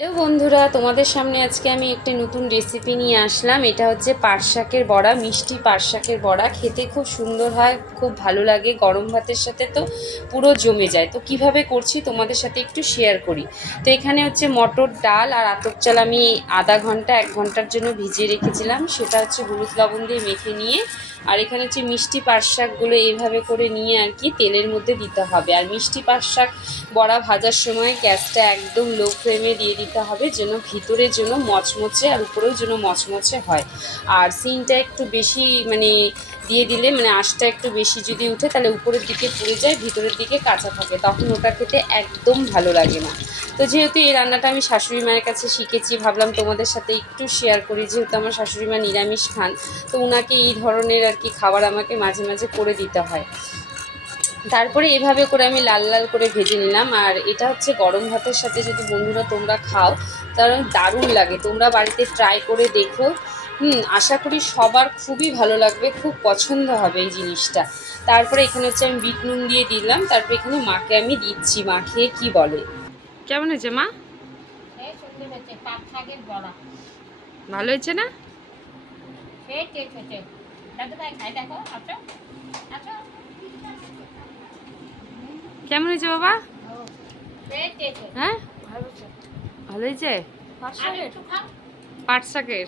Hello বন্ধুরা, তোমাদের সামনে আজকে আমি একটি নতুন রেসিপি নিয়ে আসলাম। এটা হচ্ছে পাট শাকের বড়া, মিষ্টি পাট শাকের বড়া। খেতে খুব সুন্দর হয়, খুব ভালো লাগে, গরম ভাতের সাথে তো পুরো জমে যায়। তো কিভাবে করছি তোমাদের সাথে একটু শেয়ার করি। তো এখানে হচ্ছে মটর ডাল আর আতপ চাল আমি আধা ঘন্টা 1 ঘন্টার জন্য ভিজিয়ে রেখেছিলাম। সেটা হচ্ছে হলুদ লবণ দিয়ে মেখে নিয়ে, আর এখানে হচ্ছে মিষ্টি পাট শাকগুলো এইভাবে করে নিয়ে আর কি তেলের মধ্যে দিতে হবে। আর মিষ্টি পাট শাক বড়া ভাজার সময় গ্যাসটা একদম লো ফ্লেমে দিয়ে দিতে হবে, যেন ভিতরের জন্য মচমচে আর উপরেও যেন মচমচে হয়। আর সিনটা একটু বেশি দিয়ে দিলে আঁচটা একটু বেশি যদি উঠে তাহলে উপরের দিকে পুড়ে যায়, ভিতরের দিকে কাঁচা থাকে, তখন ওটা খেতে একদম ভালো লাগে না। তো যেহেতু এই রান্নাটা আমি শাশুড়ি মায়ের কাছে শিখেছি, ভাবলাম তোমাদের সাথে একটু শেয়ার করি। যেহেতু আমার শাশুড়ি মা নিরামিষ খান, তো ওনাকে এই ধরনের আর কি খাবার আমাকে মাঝে মাঝে করে দিতে হয়। তারপরে এভাবে করে আমি লাল লাল করে ভেজে নিলাম। আর এটা হচ্ছে গরম ভাতের সাথে যদি বন্ধুরা তোমরা খাও তাহলে দারুণ লাগে। তোমরা বাড়িতে ট্রাই করে দেখো। আশা করি সবার খুবই ভালো লাগবে, খুব পছন্দ হবে এই জিনিসটা। তারপরে এখানে হচ্ছে আমি বিট নুন দিয়ে দিলাম। তারপরে এখানে মাকে আমি দিচ্ছি, মা খেয়ে কী বলে। কেমন হয়েছে মা? ভালো হয়েছে না? কেমন হয়েছে বাবা? হ্যাঁ, ভালো হয়েছে। পাট শাকের